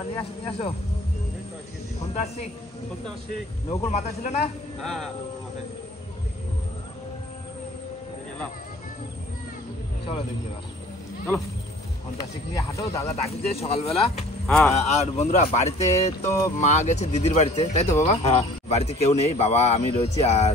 নিয়ে আসো নৌকোর মাথা ছিল না? চলো দেখি এবার, চলো ফন্টাসিক নিয়ে হাঁটো। দাদা ডাকিছে সকালবেলা। আর বন্ধুরা বাড়িতে তো মা গেছে দিদির বাড়িতে, তাই তো বাবা? বাড়িতে কেউ নেই, বাবা আমি রয়েছি আর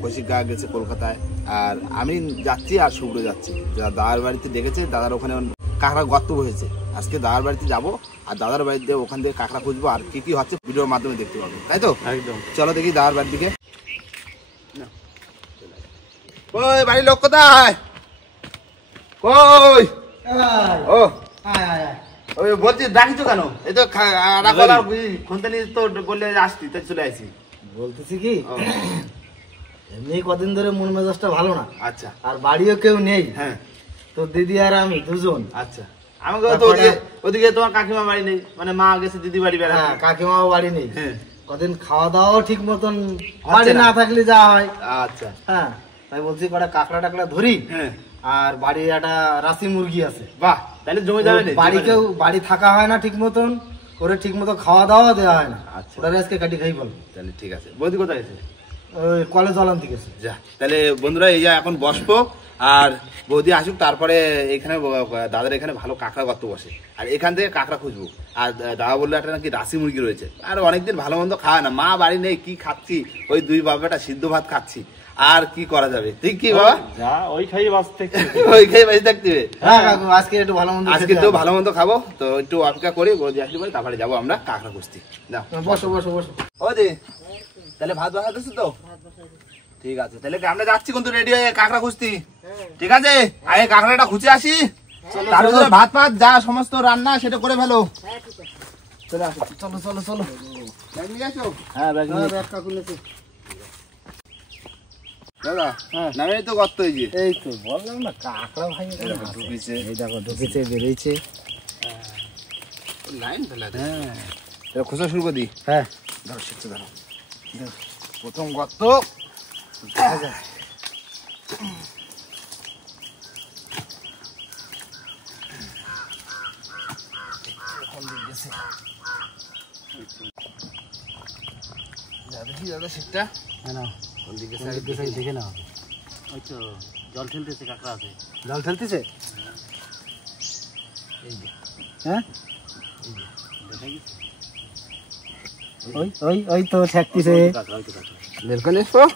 কৌশিকা গেছে কলকাতায়, আর আমি যাচ্ছি আর শুভ্র যাচ্ছি। দাদার বাড়িতে ডেকেছে, দাদার ওখানে কাঁকড়া গর্ত বসেছে। আজকে দাদার বাড়িতে যাবো আর দাদার বাড়িতে ওখান থেকে কাঁকড়া খুঁজবো, আর কি কি হচ্ছে ভিডিওর মাধ্যমে দেখতে পাবো, তাই তো? একদম। চলো দেখি দাদার বাড়ির দিকে। ওই বাড়ির লোক কোথায়? কই? ও ওই বলছি ডাকিছো কেন? এই তো খন্তানি তো বললে আসছি, তাই চলে আসছি। বলতেছি কি, এমনি কদিন ধরে মন মেজাজটা ভালো না। আচ্ছা। আর বাড়িও কেউ নেই। হ্যাঁ। তো দিদি আর আমি দুজন। আচ্ছা। আমাকে তো ওদিকে তোমার কাকিমা বাড়ি নেই, মানে মা গেছে দিদি বাড়ি বেড়া। হ্যাঁ, কাকিমাও বাড়ি নেই। কদিন খাওয়া দাওয়াও ঠিক মতন বাড়ি না থাকলে যা হয়। আচ্ছা। হ্যাঁ, তাই বলছি কটা কাঁকড়া টাকড়া ধরি। আর বাড়ি একটা রাশি মুরগি আছে। বাহ, তাহলে জমে যাবে। বাড়ি থাকা হয় না ঠিক মতন করে, ঠিক মতো খাওয়া দাওয়া দেওয়া হয় না। ওটা আজকে কাটি খাই বল। তাহলে ঠিক আছে। বৌদি কোথায় গেছে? ওই কলেজ জলান থেকে গেছে। যা, তাহলে বন্ধুরা এই যা এখন বসবো আর বৌদি আসুক, তারপরে এখানে দাদার এখানে ভালো কাঁকড়া গর্ত বসে, আর এখান থেকে কাঁকড়া খুঁজবো। আর দাদা বললো একটা নাকি রাশি মুরগি রয়েছে, আর অনেকদিন ভালো মন্দ খাওয়া না, মা বাড়ি নেই, কি খাচ্ছি ওই দুই বাবাটা সিদ্ধ ভাত খাচ্ছি, আর কি করা যাবে? ঠিক কি বাবা? ওই খাই বাঁচতে থাকতে হবে। আজকে একটু ভালো মন্দ, আজকে তো ভালো মন্দ খাবো, তো একটু অপেক্ষা করি, বৌদি আসলে পরে তারপরে যাবো আমরা কাঁকড়া খুঁজতে। বসো বসো বসো। ও দি, তাহলে ভাত বসাতেছি তো? ঠিক আছে, তাহলে আমরা যাচ্ছি কিন্তু রেডি হয়ে কাঁকড়া খুঁজতি। ঠিক আছে, আগে কাঁকড়াটা খুঁজে আসি, তারপরে ভাত ফাত যা সমস্ত রান্না সেটা করে ফেলো। চলে আসো, চলো চলো চলো। ব্যাগ নিয়ে আসো। হ্যাঁ, ব্যাগ কাকু নিয়েছি। দাদা, নামে তো গর্ত হয়েছে। এই তো বললাম না, কাঁকড়া ভাই ঢুকেছে। এই দেখো ঢুকেছে, বেরিয়েছে। লাইন ফেলা। হ্যাঁ, খোঁজা শুরু করে দিই। হ্যাঁ, ধরো শিখছে, ধরো। প্রথম গর্ত। দেখে নাও। ওই তো জল ঠেলতেছে, কাঁকড়া আছে। জল ঠেলতেছে। হ্যাঁ, ওই ওই ওই তো ঠেকতেছে।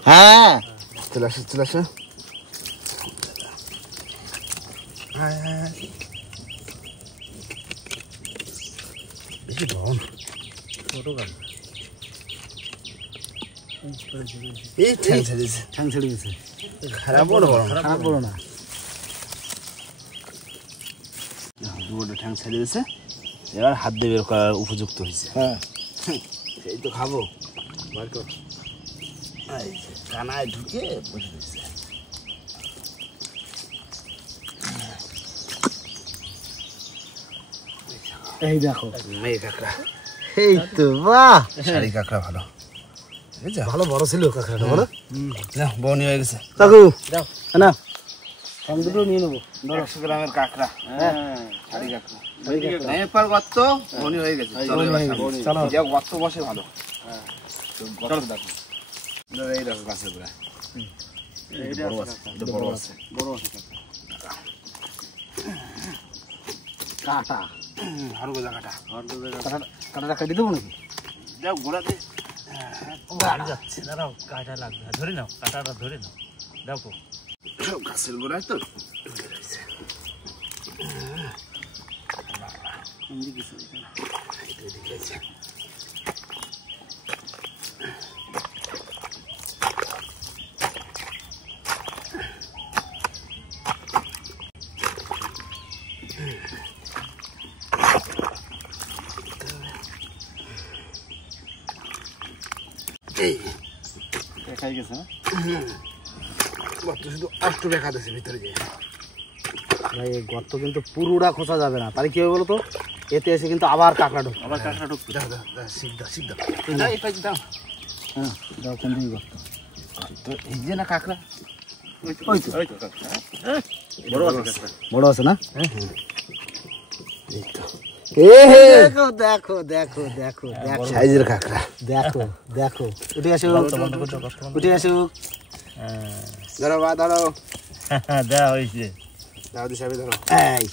হ্যাঁ, চলে আসো চলে আসো। বেশি বন ছোট গান। এই ঠ্যাং ছেড়ে দিয়েছে। খারাপ বড় না, দুটো ঠ্যাং ছেড়ে দিয়েছে, এবার হাত দিয়ে বের করার উপযুক্ত হয়েছে। হ্যাঁ, এই তো খাবো। কানায় ঢুকে বসে দিয়েছে। এই দেখো মেয়ে কাঁকড়া। এই তো বাহ, শাড়ি কাঁকড়া ভালো, ভালো বড় ছিল কাঁকড়াটা। বলো বনি হয়ে গেছে। কাকু দাও না, আমি দুটো নিয়ে নেবো। 100 গ্রামের কাঁকড়া। হ্যাঁ, শাড়ি কাঁকড়া। এরপর গর্ত বনি হয়ে গেছে। চলো যাও, গর্ত বসে ভালো। হ্যাঁ, গর্ত দেখো। এই দেখো গাছের গোড়া। বড় আছে। কাটা হরগোজা কাটা। কাটাটা কেটে দেবো নাকি? যাও গোড়াতে যাচ্ছে, দাঁড়াও, কাটা লাগবে। ধরে নাও, কাটাটা ধরে নাও। দেখো গাছের গোড়ায় তো দেখাই গেছে। শুধু একটু দেখা দিচ্ছে ভিতরে গিয়ে। ভাই এই গর্ত কিন্তু পুরোটা খোঁচা যাবে না, তাহলে কি হবে বলো তো? এতে এসে কিন্তু আবার কাঁকড়া ঢুকবে। আবার কাঁকড়া ঢুকবে। শিখ দাও। হ্যাঁ, দাও কোন দিকে গর্ত? তো এই যে না কাঁকড়া, ওই তো বড় আছে না? এই তো দেখো দেখো দেখো দেখো দেখো সাইজের কাঁকড়া। দেখো দেখো উঠে আসো উঠে আসো। ধরো বা ধরো, দেওয়া হয়েছে। দাউদি সাহেব ধরো। এই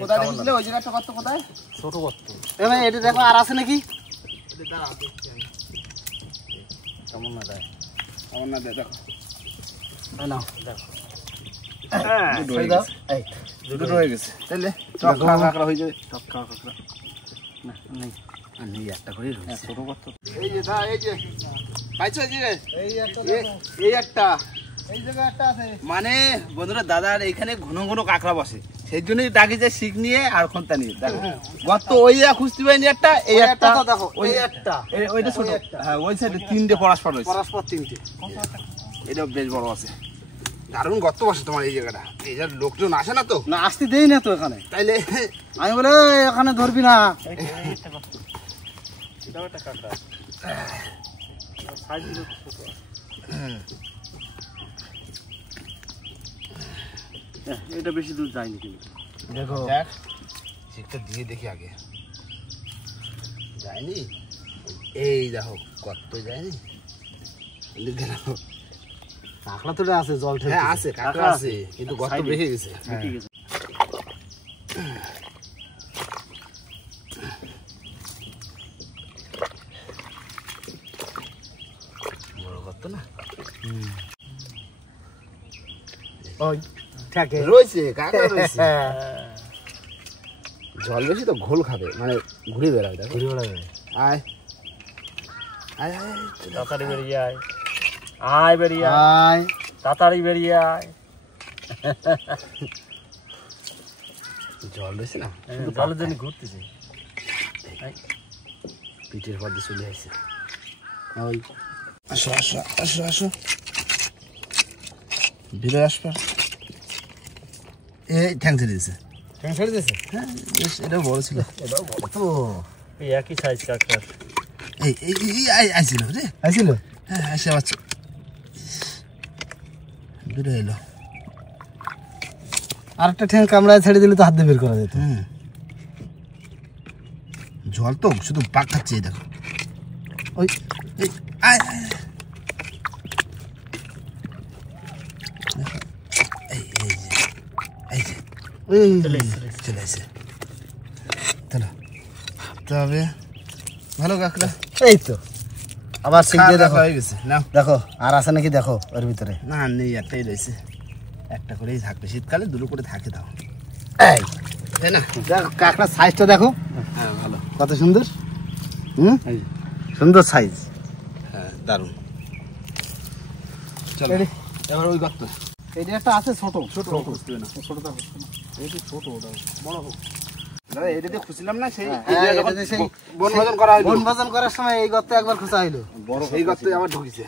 কোথায় দেখছিলে ওই জায়গাটা কত কোথায়? ছোট গর্ত। এ ভাই এটা দেখো আর আছে নাকি? কেমন না দেয়? আমার না দেখো, এই নাও দুটো ছেড়ে হয়ে দাও। গেছে। এই দুটো হয়ে গেছে, তাহলে চক্কা কাঁকড়া হয়ে যাবে। টক্কা কাঁকড়া না নেই আর নেই, একটা করে রয়েছে। ছোট কত? এই যে দা, এই যে পাইছো, এই যে এই একটা এই একটা, এই জায়গায় একটা আছে। মানে বন্ধুরা দাদার এখানে ঘন ঘন কাঁকড়া বসে, সেই জন্যই ডাকি যে শিক নিয়ে আর খন্তা নিয়ে দেখো। গত ওই খুঁজতে পাইনি একটা, এই একটা তো দেখো ওই এই একটা ওইটা ছোট, ওই একটা। হ্যাঁ ওই সাইডে তিনটে পরস্পর রয়েছে, পরস্পর তিনটে। এটা বেশ বড় আছে, দারুণ গর্ত বসে তোমার এই জায়গাটা। এই যে লোকজন আসে না তো, না আসতে দেই না তো এখানে। তাইলে আমি বলে এখানে ধরবি না। এটাও একটা কাঁকড়া। সাইজ ছোট। এটা বেশি দূর যায়নি কিন্তু। দেখো দেখ শিকটা দিয়ে দেখি আগে, যায়নি। এই দেখো গর্ত যায়নি, দেখো কাঁকড়া তো আছে জল ঠেলে। হ্যাঁ আছে, কাঁকড়া আছে, কিন্তু গর্ত বেঁকে গেছে। ঠিক আছে। বড় গর্ত না, ওই থাকে রয়েছে কাঁকড়া রয়েছে। জল বেশি তো ঘোল খাবে, মানে ঘুরে বেড়াবে। দেখো ঘুরে বেড়াবে। আয় আয় আয়, তাড়াতাড়ি বেরিয়ে আয়, আয় বেরিয়ে আয়, আয় তাড়াতাড়ি বেরিয়ে আয়। জল রয়েছে না, জলের জন্য ঘুরতেছে। পিঠের পর দিয়ে চলে আসছে। ওই আসো আসো আসো আসো, ভিড়ে আসবে। এই ঠ্যাং ছেড়ে দিয়েছে। ঠ্যাং ছেড়ে দিয়েছে। হ্যাঁ বেশ, এটাও বড় ছিল। এটাও বড় তো। এই একই সাইজ কাঁকড়া। এই এই এই আইছিল রে, আইছিল। হ্যাঁ আসে বাচ্চা দূরে এলো। আরেকটা ঠ্যাং কামড়ায় ছেড়ে দিলে তো হাত দিয়ে বের করা যেত। জল তো শুধু পাক খাচ্ছে, এই দেখো। ওই এই আয় আয়, এই এই যে এই যে ওই চলে আসে। চলো তবে ভালো কাঁকড়া। এই তো আবার সিক দিয়ে দেখো। হয়ে গেছে না, দেখো আর আছে নাকি দেখো ওর ভিতরে। না নেই, একটাই রয়েছে, একটা করেই থাকবে। শীতকালে দুটো করে থাকে দাও, এই তাই না? দেখো কাঁকড়ার সাইজটা দেখো হ্যাঁ ভালো, কত সুন্দর। এই সুন্দর সাইজ। হ্যাঁ দারুণ। চলো এবার ওই গর্ত। এটা একটা আছে ছোট ছোট খুঁজতে না, ছোটটা হচ্ছে না, এটা ছোট ওটা বড় হোক। দাদা এটা দিয়ে খুঁজছিলাম না, সেই হ্যাঁ, এটাতে সেই বনভোজন করা হলো, বনভোজন করার সময় এই গর্তে একবার খোঁচা হইলো। বড় সেই গর্তে আবার ঢুকিছে।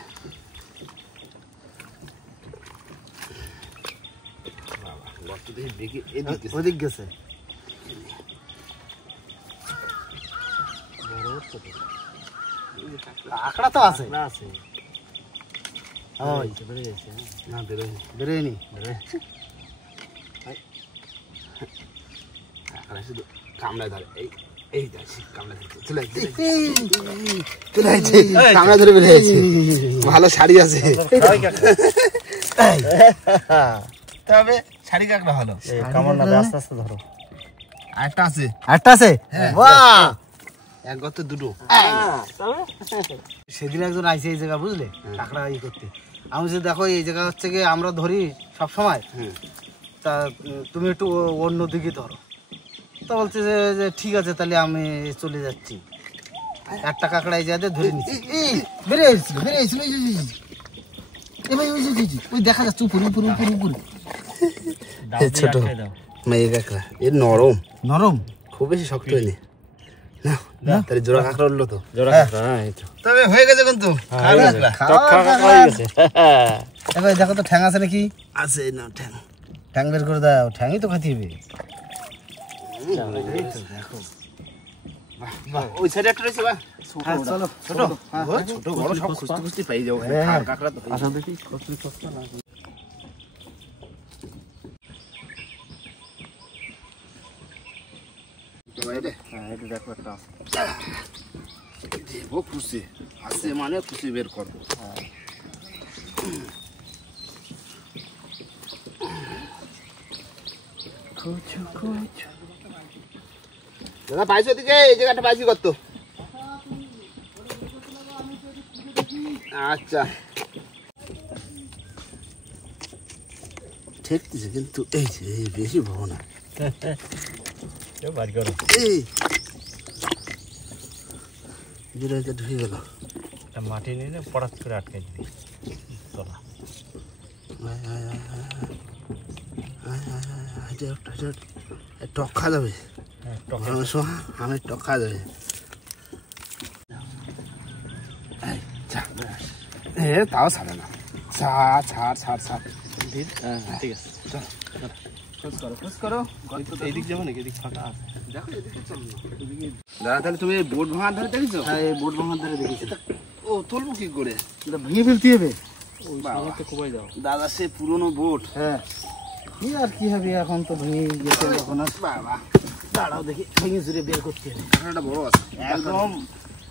গর্ত দেখি দেখি এদিকে গেছে। ওদিক গেছে। কাঁকড়া তো আছে। না আছে, ওই বেড়ে গেছে না, বেরোয়নি বেরোয়নি। কাঁকড়া শুধু কামড়ায় ধরে। এই এই দেখছি কামড়ায় ধরছে, চলে আসছে চলে আসছে, কামড়ায় ধরে বেরিয়ে আসছে। ভালো শাড়ি আছে, তবে শাড়ি কাঁকড়া ভালো। কামড় না, আস্তে আস্তে ধরো। আরেকটা আছে, একটা আছে। বাহ এক গর্তে দুটো। সেদিন একজন আইছে এই জায়গা বুঝলে কাঁকড়া ই করতে। আমি বলছি দেখো এই জায়গা হচ্ছে কি আমরা ধরি সব সময়, তা তুমি একটু অন্য দিকে ধরো। তো বলছে যে ঠিক আছে তাহলে আমি চলে যাচ্ছি। একটা কাঁকড়া এই জায়গাতে ধরে নিচ্ছি। বেড়ে এসেছিল বেড়ে এসেছিল ওই দেখা যাচ্ছে উপরে উপরে উপরে উপরে। ছোট মেয়ে কাঁকড়া, এর নরম নরম, খুব বেশি শক্ত হয়নি না, তাহলে জোড়া কাঁকড়া উঠলো তো। জোড়া কাঁকড়া, হ্যাঁ এই তো। তবে হয়ে গেছে কিন্তু এবার দেখো তো ঠ্যাং আছে নাকি। আছে না, ঠ্যাং ঠ্যাং বের করে দাও, ঠ্যাংই তো খাতি হবে। দেখো ওই সাইডে একটা রয়েছে, বাহ চলো ছোট ছোট বড় সব খুঁজতে খুঁজতে পাই যাবো। কাঁকড়া তো আসল দেখি কচুরি কচুরি না। বাইরে হ্যাঁ এটা দেখো একটা আছে দেবো খুশি আছে মানে খুশি বের করবো দাদা পাইছো দিকে এই জায়গাটা পাইছি কত আচ্ছা ঠিক আছে কিন্তু এই যে বেশি ভাবো না বাড়ি করো এই বিরাইতে ঢুকে গেল মাটি নিয়ে পড়াত করে আটকে দিবি চলা টক খাওয়া যাবে আমি টক খাওয়া যাবে তাও ছাড়ে না ছাড় ঠিক আছে খোঁজ করো এইদিক যাবো নাকি এদিক ফাঁকা আছে দেখো এদিকে চলো না দাদা তাহলে তুমি বোট ভাঙার ধারে দেখেছো হ্যাঁ এই বোট ভাঙার ধারে দেখেছি ও তুলবো কি করে এটা ভেঙে ফেলতে হবে তো খুবই যাও দাদা সে পুরনো বোট হ্যাঁ কি আর কি হবে এখন তো ভেঙে গেছে এখন আর বাবা দাঁড়াও দেখি ভেঙে চুরে বের করতে হবে কাঁকড়াটা বড় আছে একদম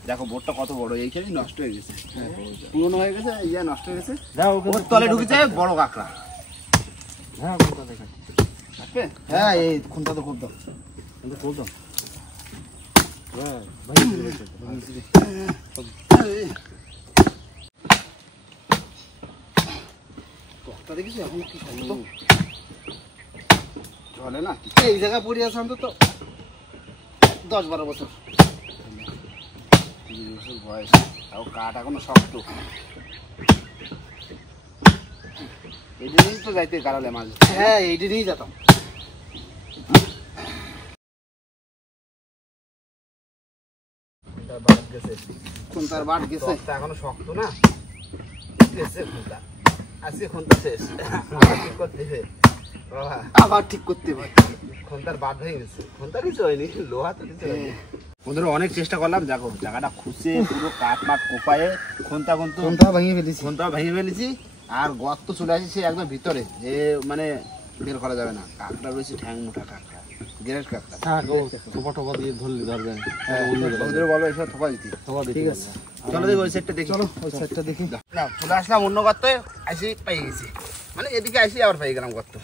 দেখো বোটটা কত বড় এইখানেই নষ্ট হয়ে গেছে পুরনো হয়ে গেছে এই যে নষ্ট হয়ে গেছে ওর তলে ঢুকেছে বড় কাঁকড়া হ্যাঁ কোনটা দেখা থাকবে হ্যাঁ এই কোনটা তো করতাম কিন্তু করতাম হ্যাঁ ভাই টকটা দেখিস এখন কি শক্ত চলে না এই জায়গা পড়ে আছে অন্তত 10-12 বছর 20 বছর বয়স তাও কাঠ এখনো শক্ত এই জন্যই তো যাইতে গাড়ালে মাছ হ্যাঁ এইটা নিয়েই যেতাম কোনটার বাট গেছে এখনো শক্ত না গেছে কোনটা আজকে কোনটা শেষ ঠিক করতে হবে বাবা আবার ঠিক করতে হবে কোনটার বাট হয়ে গেছে কোনটা কিছু হয়নি লোহা তো কিছু হয়নি বন্ধুরা অনেক চেষ্টা করলাম দেখো জায়গাটা খুঁজে পুরো কাঠ মাঠ কোপায়ে কোনটা ভেঙে ফেলেছি কোনটাও ভেঙে ফেলেছি আর গর্ত চলে আসছে সে একদম ভিতরে যে মানে বের করা যাবে না কাকটা রয়েছে ঠ্যাং মোটা কাকটা গ্রেট কাকটা ঠোপা দিয়ে ধরবে বন্ধুরা বলো এসব থোপা দিতি ঠিক আছে চলো দেখি ওই সাইডটা দেখি চলো ওই সাইডটা দেখি না চলে আসলাম অন্য গর্তে আসি পাই গেছি মানে এদিকে আসি আবার পাই গেলাম গর্ত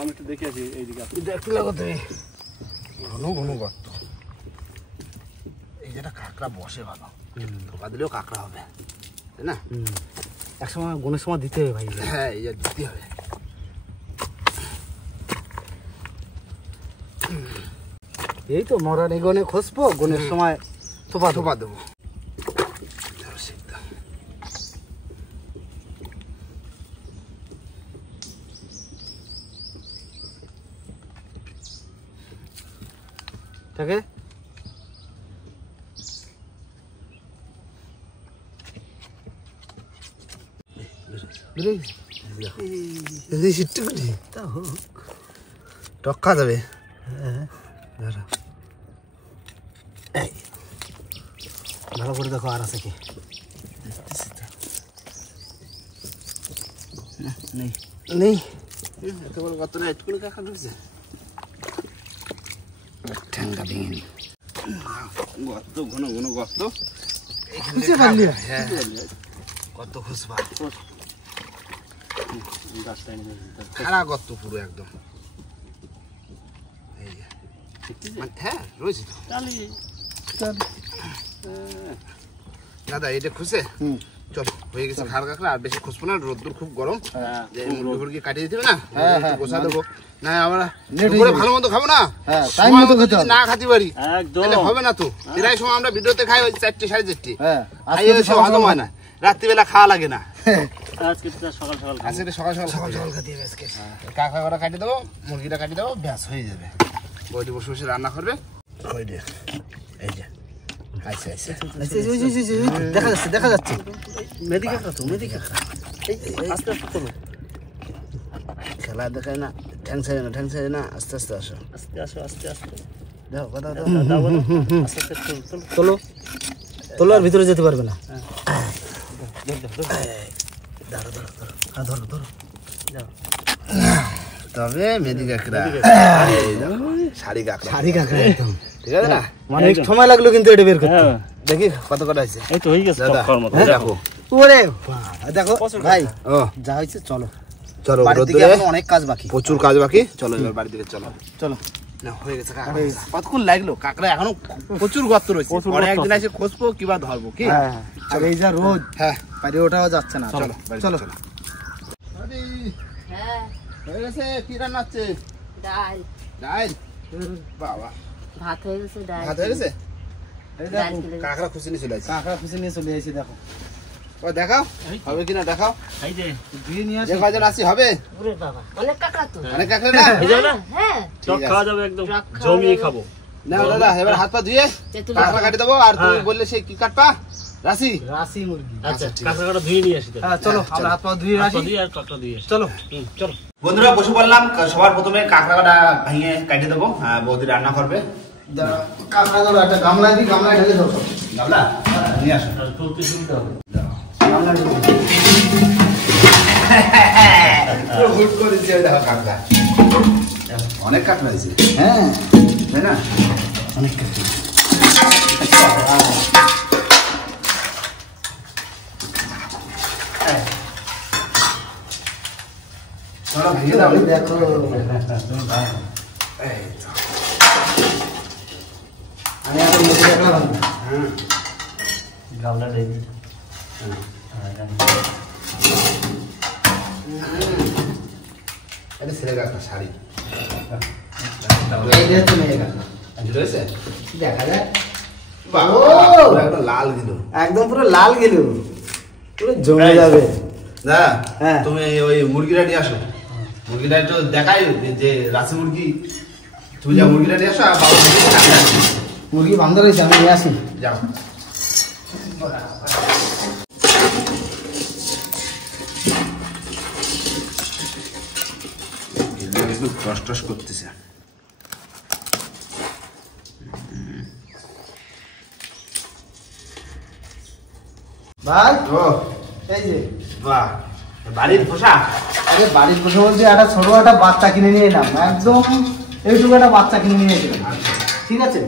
আমি একটু দেখে আছি এইদিকে দেখতে লাগো তুমি ঘন ঘন গর্ত এই যেটা কাঁকড়া বসে ভালো ধোকা দিলেও কাঁকড়া হবে তাই না একসময় গণের সময় দিতে হবে ভাই হ্যাঁ এই যে দিতে হবে এই তো মরানি গনে খসবো গনের সময় থোপা থোপা দেবো থাকে টক্কা যাবে ভালো করে দেখো আর আছে কি নেই নেই এত বড় গর্তটা একটুখানি কাঁকড়া ঢুকছে ঠ্যাঙ্গা ভেঙে নি গর্ত ঘন ঘন গর্ত খুঁজে পারলি হ্যাঁ গর্ত খুঁজবা খাড়া গর্ত পুরো একদম এই যে মানে হ্যাঁ রয়েছে তো দাদা এটা খুঁজে চল হয়ে গেছে খাড় কাঁকড়া আর বেশি খুঁজবো না রোদ্দুর খুব গরম যে মুরগি ফুরগি কাটিয়ে দিতে হবে না গোসা দেবো না আমরা দুপুরে ভালো মতো খাবো না টাইম মতো খেতে হবে না খাতে পারি একদম তাহলে হবে না তো এরাই সময় আমরা ভিডিওতে খাই ওই 4টে 4:30 হ্যাঁ আজকে তো হজম হয় না রাত্রিবেলা খাওয়া লাগে না আজকে তো সকাল সকাল আজকে সকাল সকাল খাতে হবে আজকে কাঁকড়া কটা কাটিয়ে দেবো মুরগিটা কাটিয়ে দেবো ব্যাস হয়ে যাবে বইটি বসে বসে রান্না করবে ওই যে এই যে আচ্ছা আচ্ছা দেখা যাচ্ছে মেদি কাঁকড়া তো মেদি কাঁকড়া আস্তে আস্তে চলো খেলা দেখায় না ঠ্যাং ছাড়ে না আস্তে আস্তে আসো আস্তে আস্তে দেখো কথা আস্তে আস্তে চলো তোলো আর ভিতরে যেতে পারবে না ধরো তবে মেদি কাঁকড়া শাড়ি কাঁকড়া শাড়ি কাঁকড়া একদম ঠিক আছে না মানে সময় লাগলো কিন্তু এটা বের করতে হ্যাঁ দেখি কত কটা হয়েছে এই তো হয়ে গেছে দাদা টক্কর মতো দেখো ওরে বাহ, দেখো ভাই ও যা হয়েছে চলো চলো বাড়ির দিকে রোদ্দুরে এখনো অনেক কাজ বাকি প্রচুর কাজ বাকি চলো এবার বাড়ির দিকে চলো চলো না হয়ে গেছে কাঁকড়া কতক্ষণ লাগলো কাঁকড়া এখনো প্রচুর গর্ত রয়েছে প্রচুর পরে গর্ত একদিন এসে খোঁজবো কিবা ধরবো কি হ্যাঁ আর এই যা রোদ হ্যাঁ বাইরে ওঠাও যাচ্ছে না চলো বাড়িতে চলো চলো হ্যাঁ হয়ে গেছে কি রান্না হচ্ছে ডাল ডাল বাবা ভাত হয়ে গেছে ডাল ভাত হয়ে গেছে এই ডাল দেখো তুলে কাঁকড়া খুশি নিয়ে চলে আসছে কাঁকড়া খুশি নিয়ে চলে এসেছি দেখো ও দেখাও হবে কিনা দেখাও এই যে ধুয়ে নিয়ে আসি যে কয়জন আসি হবে ওরে বাবা অনেক কাঁকড়া তো অনেক কাঁকড়া না এই যাবে না হ্যাঁ টক ঠিক আছে। খাওয়া যাবে একদম টক খাওয়া জমিয়ে যাবে। খাবো না দাদা এবার হাত পা ধুয়ে তেঁতুল কাঁকড়া কাটি দেবো আর তুমি হ্যাঁ। বললে সেই কি কাটপা রাশি রাশি মুরগি আচ্ছা ঠিক কাঁকড়া কাটা ধুয়ে নিয়ে আসি তাহলে। হ্যাঁ চলো আমরা হাত পা ধুয়ে হাত আসি পা দিয়ে আর টকটা দিয়ে আসি চলো চলো বন্ধুরা বসে পড়লাম সবার প্রথমে কাঁকড়া কাটা ভেঙে কাটে দেবো বৌদি রান্না করবে কাঁকড়া ধরো একটা গামলা দিই গামলায় ঢেলে ধরো গামলা নিয়ে আসো আর তুলতে সুবিধা হবে গামলা ঢেলে পুরো হুট করে দিয়ে দেখো কাঁকড়া অনেক কাঁকড়া হয়েছে হ্যাঁ তাই না অনেক কিছু চলো ভেঙে দাও দেখো এই তো। আমি এখন মুরগি দেখলাম গামলা রেডি এটা ছেলে কাঁকড়া শাড়ি এই যে তুমি এখানে আচ্ছা রয়েছে দেখা যায় বাবা, ও! পুরো একদম লাল দিল একদম পুরো লাল গেল পুরো জমে যাবে না হ্যাঁ। তুমি ওই মুরগিটা নিয়ে আসো মুরগিটা একটু দেখাই যে রাশি মুরগি তুমি যা মুরগিটা নিয়ে আসো আর বাবা মুরগিটা কাটে আসো। মুরগি বান্ধা রয়েছে আমি নিয়ে আসি যাও একটু টস করতেছে ভাই ও এই যে বাহ বাড়ির পোষা আরে বাড়ির বসে বলতে একটা ছোট একটা বাচ্চা কিনে নিয়ে এলাম একদম এইটুকু একটা বাচ্চা কিনে নিয়ে এলাম ঠিক আছে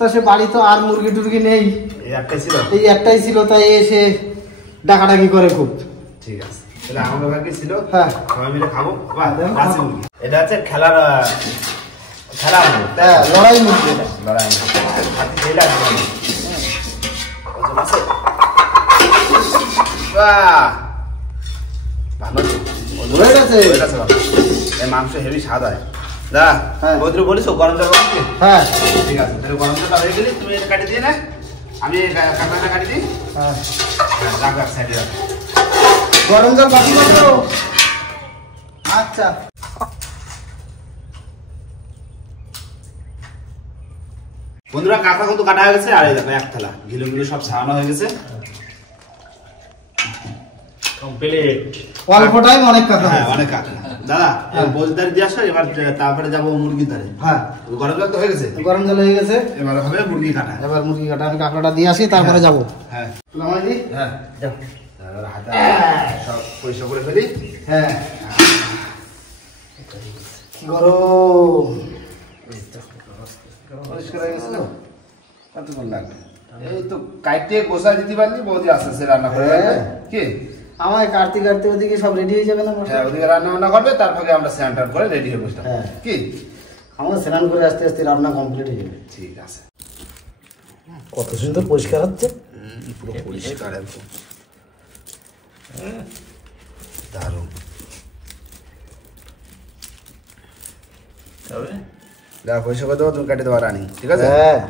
তো সে বাড়ি তো আর মুরগি টুরগি নেই এই একটাই ছিল এই একটাই ছিল তাই এসে ডাকাডাকি করে খুব ঠিক আছে তাহলে আমাদের ভাগ্যে ছিল হ্যাঁ। সবাই মিলে খাবো বাহ হ্যাঁ। রাশি মুরগি এটা হচ্ছে খেলার খেলা মুরগি, তাই হ্যাঁ তো? লড়াই মুরগি এটা লড়াই হাতি খেয়ে লাগবে ওজন আছে বাহ ভালো তো। হয়ে গেছে। হয়ে গেছে বাবা। এই মাংস হেভি স্বাদ হয় দা হ্যাঁ। বৌদি বলিস গরম জল করতে হ্যাঁ ঠিক আছে তাহলে গরম জলটা হয়ে গেলে তুমি এটা কাটি দিয়ে না আমি কাঁকড়াটা কাটি দিই হ্যাঁ রাখ রাখ সাইডে রাখ গরম জল বাকি করো আচ্ছা বন্ধুরা কাঁকড়া কিন্তু কাটা হয়ে গেছে আর এই দেখো এক থালা ঘিলু মিলু সব ছাড়ানো হয়ে গেছে কমপ্লিট অল্প টাইম অনেক কথা হ্যাঁ অনেক কাঁকড়া দাদা বৌদিদারি দিয়ে আসো এবার তারপরে যাবো মুরগির ধারে হ্যাঁ গরম জল তো হয়ে গেছে গরম জল হয়ে গেছে এবার হবে মুরগি কাটা এবার মুরগি কাটা আমি কাঁকড়াটা দিয়ে আসি তারপরে যাবো হ্যাঁ লামাইদি হ্যাঁ যাও এবার হাতে সব পরিষ্কার করে ফেলি হ্যাঁ গরম পরিষ্কার হয়ে গেছে না কতক্ষণ লাগবে এই তো কাইটে গোসা দিতে পারলি বৌদি আস্তে আস্তে রান্না করে হ্যাঁ। কি আমার কাটতে কাটতে ওদিকে সব রেডি হয়ে যাবে না মশলা? হ্যাঁ ওদিকে রান্না বান্না করবে তারপরে আমরা স্নান টান করে রেডি হয়ে বসলাম হ্যাঁ। কি আমার স্নান করে আস্তে আস্তে রান্না কমপ্লিট হয়ে যাবে ঠিক আছে কত সুন্দর পরিষ্কার হচ্ছে পুরো পরিষ্কার একদম দারুণ তবে যা পয়সা করে দেবো তুমি কাটে দেবো রানি ঠিক আছে হ্যাঁ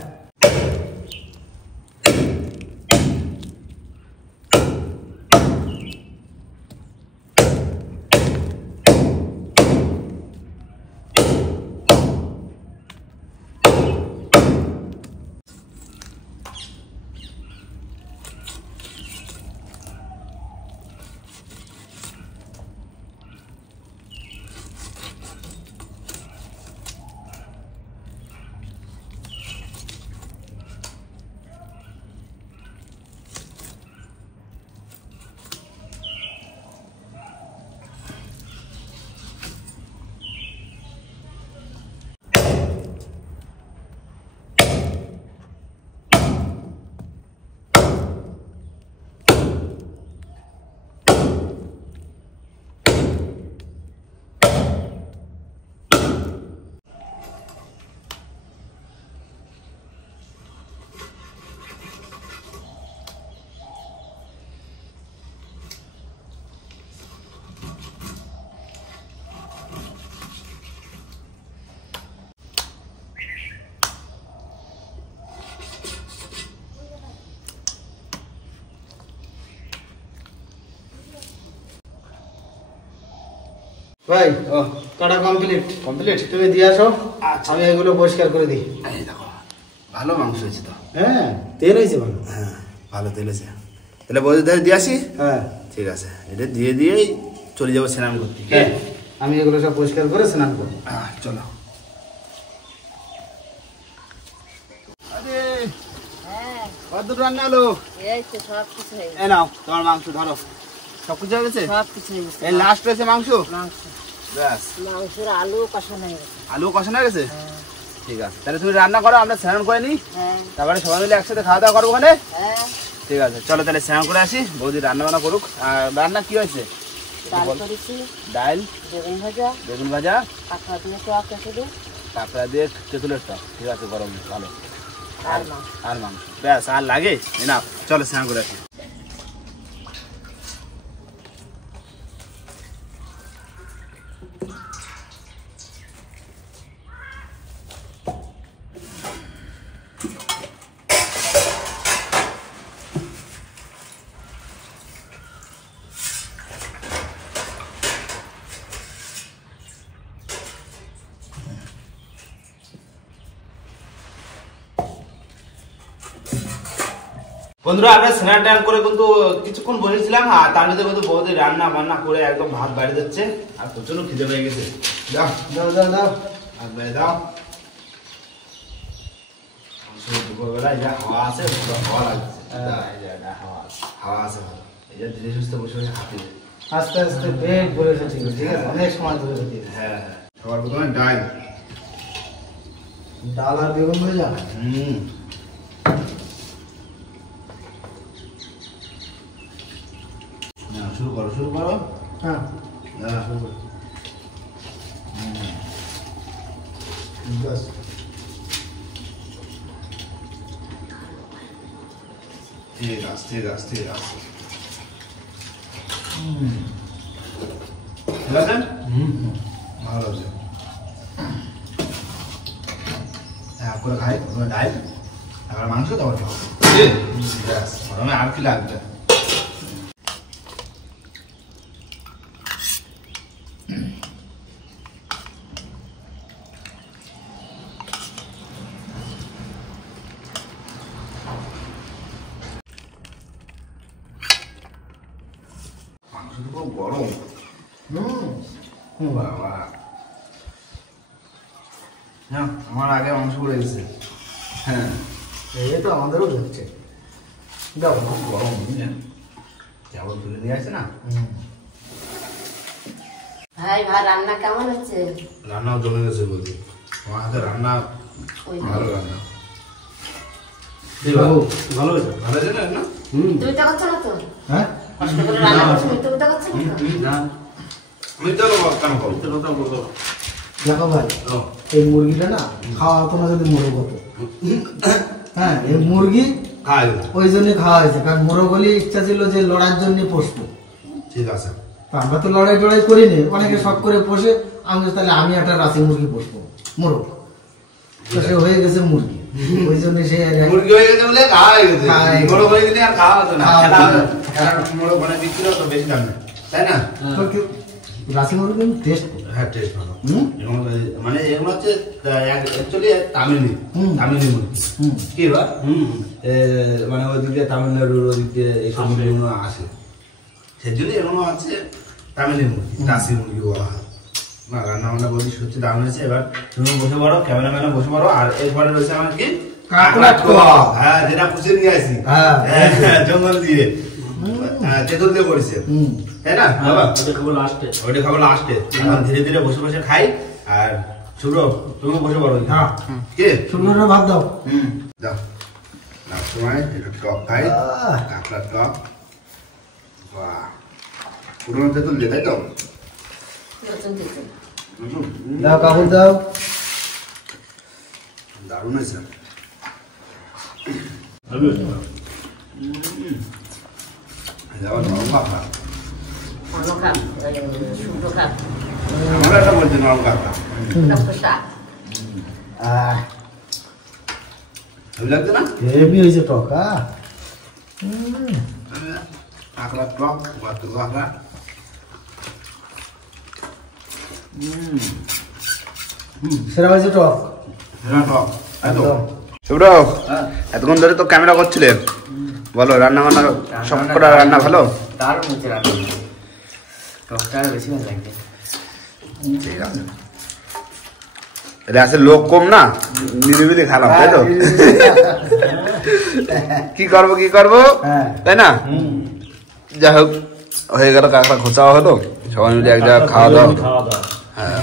ভাই ও কাটা কমপ্লিট কমপ্লিট। তুমি দিয়ে আসো, আচ্ছা। আমি এগুলো পরিষ্কার করে দিই। এই দেখো ভালো মাংস হয়েছে তো। হ্যাঁ, তেল হয়েছে ভালো। হ্যাঁ ভালো তেল আছে। তাহলে বৌদি তাহলে দিয়ে আসি। হ্যাঁ ঠিক আছে, এটা দিয়ে দিয়েই চলে যাবো স্নান করতে। হ্যাঁ, আমি এগুলো সব পরিষ্কার করে স্নান করবো। চলো। আরে হ্যাঁ কত রান্না হলো? এই তো সব কিছু হয়ে এই নাও তোমার মাংস ধরো। সব কিছু হয়ে গেছে? সব কিছু হয়ে গেছে। এই লাস্ট রয়েছে মাংস। মাংস ব্যাস, মাংসের আলু কষানো হয়ে গেছে। আলু কষানো হয়ে গেছে। হ্যাঁ ঠিক আছে, তাহলে তুমি রান্না করো, আমরা স্নান করে নিই, হ্যাঁ তারপরে সবাই মিলে একসাথে খাওয়া দাওয়া করবো ওখানে। হ্যাঁ। ঠিক আছে চলো তাহলে স্নান করে আসি, বৌদি রান্না বান্না করুক। আর রান্না কি হয়েছে? ডাল করেছি, ডাল, বেগুন ভাজা, বেগুন ভাজা, কাঁকড়া দিয়ে টক এসে কাঁকড়া দিয়ে তেঁতুলের টক। ঠিক আছে, গরম ভালো। আর মাংস। আর মাংস, ব্যাস আর লাগে না। চলো স্নান করে আসি। বন্ধুরা আমরা স্নান টান করে কিন্তু কিছুক্ষণ বসেছিলাম, আর তার মধ্যে কিন্তু বৌদি রান্না বান্না করে একদম ভাত বাড়ি যাচ্ছে, আর প্রচন্ড খিদে পেয়ে গেছে। দাও দাও দাও দাও। আর বেড়ে দাও। দুপুরবেলায় যা হাওয়া আছে, পুরো হাওয়া লাগছে। এই যে এটা হাওয়া আছে ভালো। এই যে ধীরে সুস্থে বসে বসে হাতে। আস্তে আস্তে পেট ভরেছে, ঠিক আছে, ঠিক আছে, অনেক সময় ধরে খেতে। হ্যাঁ হ্যাঁ, সবার প্রথমে ডাল। ডাল আর বেগুন ভাজা। শুরু করো, শুরু করো। হ্যাঁ বাস। ঠিক আছে, ঠিক আছে, ঠিক আছে। ঠিক আছে, ভালো আছে। হ্যাঁ করে খাই, প্রথমে ডাল, তারপরে মাংস, তারপরে খাবো। ব্যাস, প্রথমে আর কি লাগবে? মাংস তো খুব গরম। বাবা, হ্যাঁ আমার আগে মাংস পড়ে গেছে। হ্যাঁ এই তো আমাদেরও হচ্ছে। দাও। খুব গরম, বুঝলেন? কেবল তুলে নিয়ে আসে না। ভাই ভাই রান্না কেমন হচ্ছে? রান্নাও জমে গেছে বলছি, আমার হাতে রান্না ওই ভালো রান্না। ভালো হয়েছে। ভালো আছে না রান্না? তুমি তো করছো না তো? হ্যাঁ কষ্ট করে রান্না করছো, তুমি তো করছো না তো? না, আমি তো কেন করবো? দেখো ভাই, এই মুরগিটা না খাওয়া তোমার যদি মোরগ হতো। হ্যাঁ, এই মুরগি খাই। ওই জন্য খাওয়া হয়েছে, কারণ মোরগ হলে ইচ্ছা ছিল যে লড়ার জন্য পোষবো। ঠিক আছে। তা আমরা তো লড়াই টড়াই করিনি, অনেকে শখ করে পোষে। আমি তাহলে আমি একটা রাশি মুরগি পোষবো, মোরগ। তো সে হয়ে গেছে মুরগি, ওই জন্য সে মুরগি হয়ে গেছে বলে খাওয়া হয়ে গেছে। খাওয়া হয়ে গেছে। বড় হয়ে গেলে আর খাওয়া হতো না। খাওয়া হতো না। খেলা মোড়ো মানে বিক্রি হতো বেশি দামে, তাই না? তো কি রাশি মুরগি কিন্তু টেস্ট। হ্যাঁ টেস্ট ভালো। হুম? মানে এগুলো হচ্ছে অ্যাকচুয়ালি তামিলি তামিলি মুরগি। কি বা মানে ওই দিক দিয়ে তামিলনাড়ুর ওই দিক দিয়ে এইসব মুরগিগুলো আসে, সেই জন্য এগুলো আছে তামিলি মুরগি, কাশি মুরগি বলা হয়। না রান্না বান্না বলছি সত্যি দাম হয়েছে। এবার তুমি বসে পড়ো, ক্যামেরাম্যানে বসে পড়ো। আর এরপরে রয়েছে আমার কি কাঁকড়ার টক। হ্যাঁ, যেটা পুষে নিয়ে আসি জঙ্গল দিয়ে, তেঁতুল দিয়ে করেছে, তাই না বাবা? ওইটা খাবো লাস্টে। এখন ধীরে ধীরে বসে বসে খাই। আর ছোট তুমি বসে পড়ো। হ্যাঁ। কে শুকনো ভাত দাও। দাও লাস্ট সময় একটু টক খাই, কাঁকড়ার টক। বাহ, পুরোনো তেঁতুল দিয়ে, তাই তো? নতুন তেঁতুল। দাও কাপড় দাও। দারুণ হয়েছে। নরম কাঁকড়া, অন্য খাপ, শুকনো খাপ, আমরা একটা বলছি নরম কাঁকড়া। শাক। ভালো লাগছে না? হেভি হয়েছে টক। কাঁকড়ার টক, কাঁকড়া সেরা হয়েছে টক। শুভ্র, এতক্ষণ ধরে তো ক্যামেরা করছিলে, বলো রান্না বান্না সব কটা রান্না ভালো? দারুণ হচ্ছে রান্না, টকটা বেশি ভালো লাগছে। ঠিক আছে, এটা আসলে লোক কম না, নিরিবিলি খেলাম, তাই তো? কি করবো তাই না? যাই হোক, হয়ে গেল, কাঁকড়া খোঁচাও হলো, সবাই মিলে এক জায়গায় খাওয়া দাওয়া। হ্যাঁ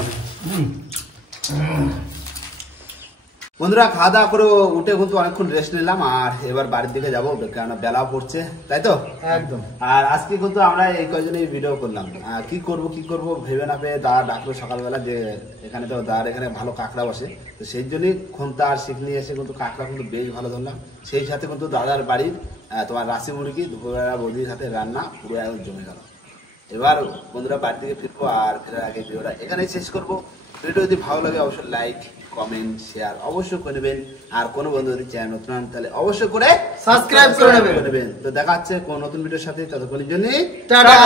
বন্ধুরা, খাওয়া দাওয়া করে উঠে কিন্তু অনেকক্ষণ রেস্ট নিলাম, আর এবার বাড়ির দিকে যাবো, কারণ বেলা পড়ছে, তাই তো? একদম। আর আজকে কিন্তু আমরা এই কয়জনই ভিডিও করলাম, কি করব ভেবে না পেয়ে দাদা ডাকলো সকালবেলা, যে এখানে তো দাদার এখানে ভালো কাঁকড়া বসে, তো সেই জন্যই খন্তা আর শিখ নিয়ে এসে কিন্তু কাঁকড়া কিন্তু বেশ ভালো ধরলাম। সেই সাথে কিন্তু দাদার বাড়ির তোমার রাশি মুরগি দুপুরবেলা বৌদির সাথে রান্না পুরো একদম জমে গেল। এবার বন্ধুরা বাড়ি থেকে ফিরবো, আর ফেরার আগে ভিডিওটা এখানেই শেষ করবো। ভিডিও যদি ভালো লাগে অবশ্যই লাইক, কমেন্ট, শেয়ার অবশ্যই করে নেবেন, আর কোনো বন্ধু যদি চ্যানেল নতুন হন তাহলে অবশ্যই করে সাবস্ক্রাইব করে নেবেন। তো দেখা হচ্ছে কোন নতুন ভিডিওর সাথে, ততক্ষণের জন্য টাটা।